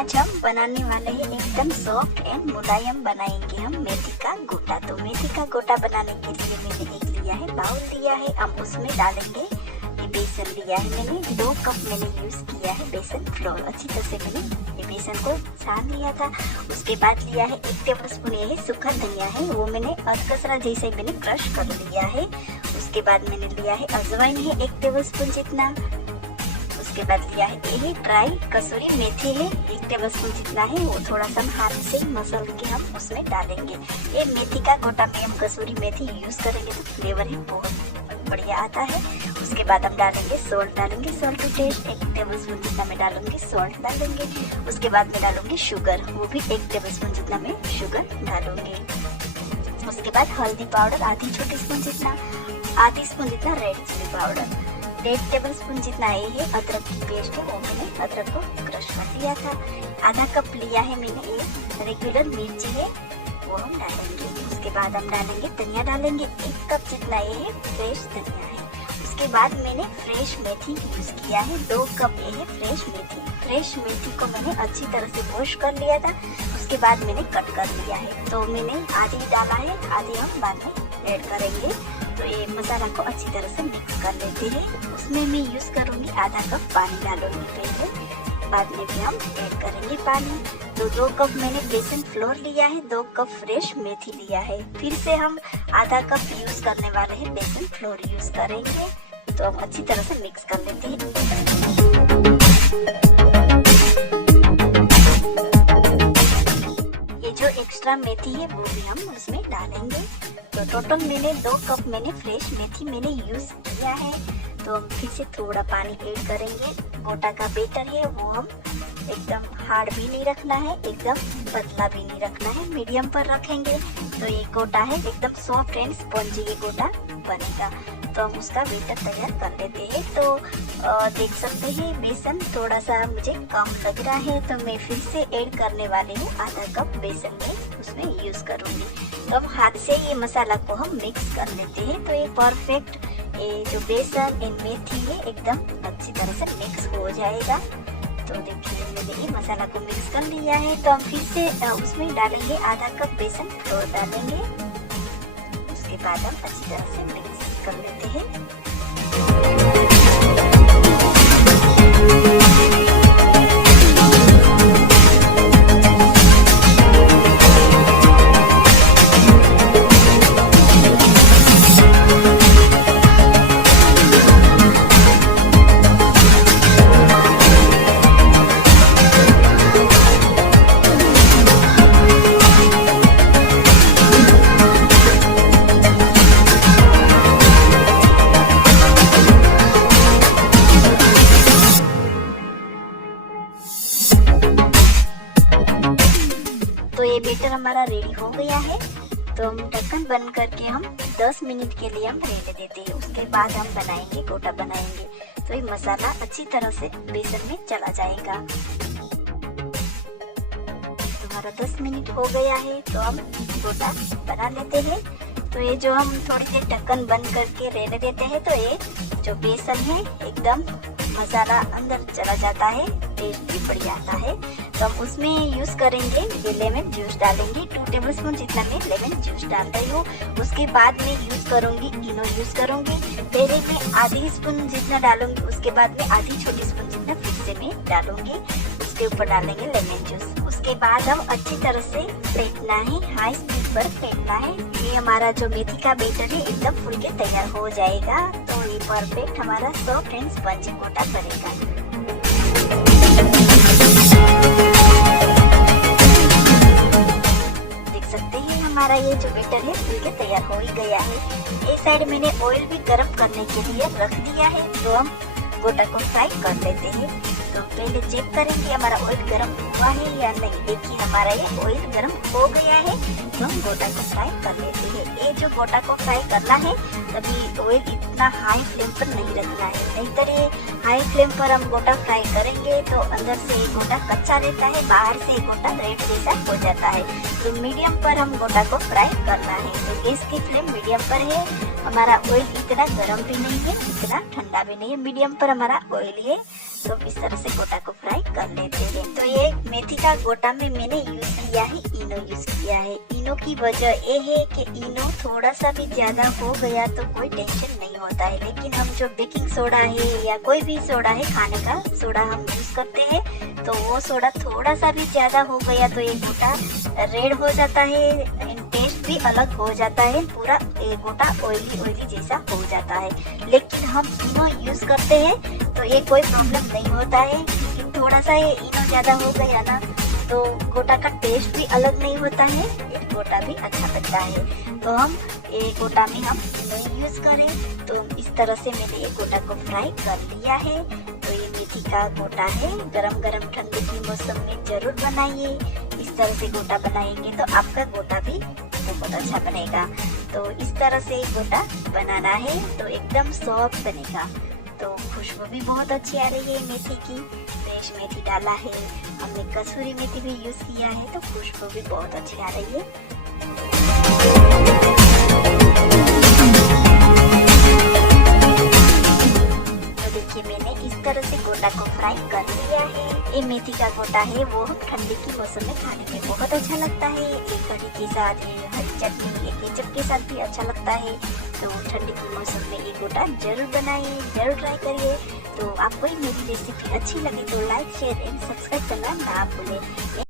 आज हम बनाने वाले हैं एकदम सॉफ्ट एंड मुलायम बनाएंगे हम मेथी का गोटा। तो मेथी का गोटा बनाने के लिए मैंने एक लिया है, बाउल लिया है। हम उसमें डालेंगे ये बेसन लिया है मैंने, 2 कप मैंने यूज किया है बेसन फ्लोर। अच्छी तरह से मैंने ये बेसन को छान लिया था। उसके बाद लिया है 1 टेबलस्पून ये सूखा धनिया है, वो मैंने अदरक जैसे मैंने क्रश कर लिया है। उसके बाद मैंने लिया है अजवाइन है 1 टेबलस्पून जितना। उसके बाद लिया है यही ड्राई कसूरी मेथी है 1 टेबलस्पून जितना है, वो थोड़ा सा हाथ से मसल के हम उसमें डालेंगे। ये मेथी का गोटा में हम कसूरी मेथी यूज करेंगे तो फ्लेवर ही बहुत बढ़िया आता है। उसके बाद हम डालेंगे सॉल्ट टू टेस्ट 1 टेबलस्पून जितना मैं डालूंगी सॉल्ट डालेंगे। उसके बाद मैं डालूंगी शुगर, वो भी 1 टेबलस्पून जितना मैं शुगर डालूंगी। उसके बाद हल्दी पाउडर आधी छोटी स्पून जितना, आधी स्पून जितना रेड चिली पाउडर, 1 टेबलस्पून जितना ये है अदरक की पेस्ट है, वो मैंने अदरक को क्रश कर लिया था। आधा कप लिया है मैंने ये रेगुलर मिर्ची है, वो हम डालेंगे। उसके बाद हम डालेंगे धनिया, डालेंगे 1 कप जितना ये है फ्रेश धनिया है। उसके बाद मैंने फ्रेश मेथी यूज किया है, 2 कप ये है फ्रेश मेथी। फ्रेश मेथी को मैंने अच्छी तरह से वॉश कर लिया था। उसके बाद मैंने कट कर लिया है, तो मैंने आधी डाला है, आधी हम बाद में ऐड करेंगे। तो ये मसाला को अच्छी तरह से मिक्स कर लेते हैं। उसमें मैं यूज करूंगी आधा कप पानी डालूंगी पहले, बाद में भी हम ऐड करेंगे पानी। तो 2 कप मैंने बेसन फ्लोर लिया है, 2 कप फ्रेश मेथी लिया है। फिर से हम आधा कप यूज करने वाले हैं बेसन फ्लोर यूज करेंगे। तो हम अच्छी तरह से मिक्स कर लेते हैं। ये जो एक्स्ट्रा मेथी है वो भी हम उसमें डालेंगे। तो टोटल मैंने 2 कप मैंने फ्रेश मेथी मैंने यूज किया है। तो हम फिर से थोड़ा पानी ऐड करेंगे। गोटा का बेटर है वो हम एकदम हार्ड भी नहीं रखना है, एकदम पतला भी नहीं रखना है, मीडियम पर रखेंगे। तो ये गोटा है एकदम सॉफ्ट एंड स्पंजी ये गोटा बनेगा। तो हम उसका बेटर तैयार कर लेते हैं। तो देख सकते हैं बेसन थोड़ा सा मुझे कम लग रहा है, तो मैं फिर से ऐड करने वाली हूँ आधा कप बेसन में उसमें यूज करूँगी। तो अब हाथ से ये मसाला को हम मिक्स कर लेते हैं। तो ये परफेक्ट ये जो बेसन एंड मेथी है एकदम अच्छी तरह से मिक्स हो जाएगा। तो देखिए मैंने ये मसाला को मिक्स कर लिया है। तो हम फिर से उसमें डालेंगे आधा कप बेसन फ्लोर डालेंगे। उसके बाद हम अच्छी तरह से मिक्स कर लेते हैं। तो ये बेटर हमारा रेडी हो गया है। तो हम ढक्कन बंद करके हम 10 मिनट के लिए हम रहने देते हैं। उसके बाद हम बनाएंगे गोटा बनाएंगे। तो ये मसाला अच्छी तरह से बेसन में चला जाएगा। हमारा 10 मिनट हो गया है, तो हम गोटा बना लेते हैं। तो ये जो हम थोड़ी देर ढक्कन बंद करके रहने देते हैं, तो ये जो बेसन है एकदम मसाला अंदर चला जाता है, टेस्ट भी बढ़िया आता है। तो हम उसमें यूज करेंगे ये लेमन जूस डालेंगे, 2 टेबलस्पून जितना मैं लेमन जूस डाल रही हूँ। उसके बाद मैं यूज करूंगी इनो यूज करूंगी। पहले मैं आधी स्पून जितना डालूंगी, उसके बाद में आधी छोटी स्पून जितना फिर से मैं डालूंगी। उसके ऊपर डालेंगे लेमन जूस। उसके बाद हम अच्छी तरह से फेंटना है, हाई स्पीड पर फेंटना है। ये हमारा जो मेथी का बेटर है एकदम फूल के तैयार हो जाएगा। तो ये परफेक्ट हमारा सॉफ्ट एंड स्पंजी गोटा बनेगा। देख सकते हैं हमारा ये जो बेटर है फूल के तैयार हो ही गया है। एक साइड मैंने ऑयल भी गर्म करने के लिए रख दिया है। तो हम गोटा को फ्राई कर लेते हैं। तो पहले चेक करेंगे हमारा ऑयल गर्म हुआ है या नहीं। देखिए हमारा ये ऑयल गर्म हो गया है। तो हम गोटा को फ्राई कर लेते हैं। ये जो गोटा को फ्राई करना है तभी ऑयल इतना हाई फ्लेम पर नहीं रखना है, नहीं तो ये हाई फ्लेम पर हम गोटा फ्राई करेंगे तो अंदर से ये गोटा कच्चा रहता है, बाहर से ये गोटा रेड जैसा हो जाता है। तो मीडियम पर हम गोटा को फ्राई करना है। तो गैस की फ्लेम मीडियम पर है। हमारा ऑयल इतना गर्म भी नहीं है, इतना ठंडा भी नहीं है, मीडियम पर हमारा ऑयल है। तो इस तरह से गोटा को फ्राई कर लेते हैं। तो ये मेथी का गोटा में मैंने यूज किया है इनो यूज किया है। इनो की वजह ये है कि इनो थोड़ा सा भी ज्यादा हो गया तो कोई टेंशन नहीं होता है, लेकिन हम जो बेकिंग सोडा है या कोई भी सोडा है, खाने का सोडा हम यूज करते हैं, तो वो सोडा थोड़ा सा भी ज्यादा हो गया तो ये गोटा रेड हो जाता है, टेस्ट भी अलग हो जाता है, पूरा ये गोटा ऑयली जैसा हो जाता है। लेकिन हम इनो यूज करते हैं तो ये कोई प्रॉब्लम नहीं होता है, क्योंकि थोड़ा सा ये इनो ज्यादा हो गया ना तो गोटा का टेस्ट भी अलग नहीं होता है, ये गोटा भी अच्छा लगता है। तो हम ये गोटा में हम इनो यूज करें। तो इस तरह से मैंने ये गोटा को फ्राई कर लिया है। तो ये मेथी का गोटा है, गरम गरम ठंडे के मौसम में जरूर बनाइए। इस तरह से गोटा बनाएंगे तो आपका गोटा भी बहुत अच्छा बनेगा। तो इस तरह से गोटा बनाना है तो एकदम सॉफ्ट बनेगा। तो खुशबू भी बहुत अच्छी आ रही है मेथी की, फ्रेश मेथी डाला है, हमने कसूरी मेथी भी यूज किया है, तो खुशबू भी बहुत अच्छी आ रही है। तो देखिए मैंने इस तरह से गोटा को फ्राई कर लिया है। ये मेथी का गोटा है वो ठंडी के मौसम में खाने में बहुत अच्छा लगता है। ये कढ़ी के साथ, ये हरी चटनी, ये केचप के साथ भी अच्छा लगता है। तो ठंडी के मौसम में ये गोटा जरूर बनाइए, जरूर ट्राई करिए। तो आपको मेरी रेसिपी अच्छी लगी तो लाइक, शेयर एंड सब्सक्राइब करना ना भूलें।